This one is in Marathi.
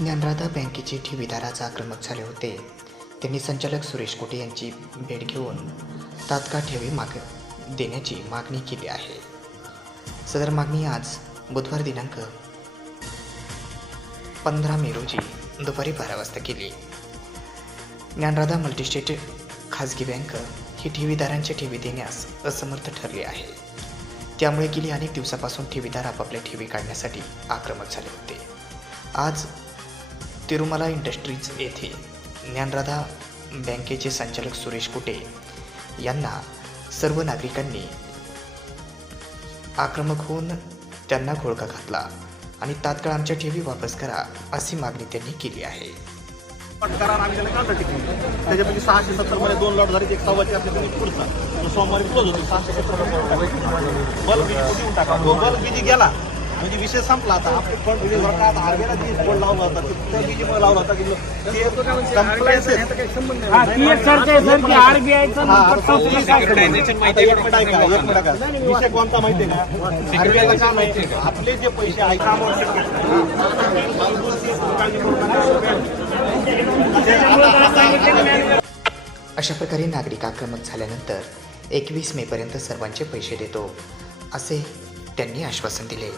ज्ञानराधा बँकेचे ठेवीदाराचा आक्रमक झाले होते. त्यांनी संचालक सुरेश कोटे यांची भेट घेऊन तात्काळ ठेवी माग देण्याची मागणी केली आहे. सदर मागणी आज बुधवार दिनांक पंधरा मे रोजी दुपारी बारा वाजता केली. ज्ञानराधा मल्टीस्टेट खाजगी बँक ही ठेवीदारांच्या ठेवी देण्यास असमर्थ ठरली आहे. त्यामुळे गेली अनेक दिवसापासून ठेवीदार आपापल्या ठेवी काढण्यासाठी आक्रमक झाले होते. आज तिरुमला इंडस्ट्रीज येथे ज्ञानराधा बँकेचे संचालक सुरेश कुटे यांना सर्व नागरिकांनी आक्रमक होऊन त्यांना घोळका घातला आणि तात्काळ आमच्या ठेवी वापस करा अशी मागणी त्यांनी केली आहे. करार आम्ही त्याला त्याच्यापैकी सहाशे सत्तरमध्ये दोन लॉट झाली एक सव्वाची असले तुम्ही पुढचा. सोमवारी क्लोज होती सहाशे सत्तर बल्ब देऊन टाका तो बल्ब गेला म्हणजे विषय संपला आता. आपले फंड रिलीज होता आता आरबीआयला जी बोर्ड लावला होता. त्या बीजी मध्ये लावला होता. की ते. हा ती एक सर आरबीआयचा. विषय कोणता माहितीये का? आरबीआयला काय माहितीये का? आपले जे पैसे आहे नका. अशा प्रकारे नागरिक आक्रमक झाल्यानंतर एकवीस मेपर्यंत सर्वांचे पैसे देतो असे त्यांनी आश्वासन दिले.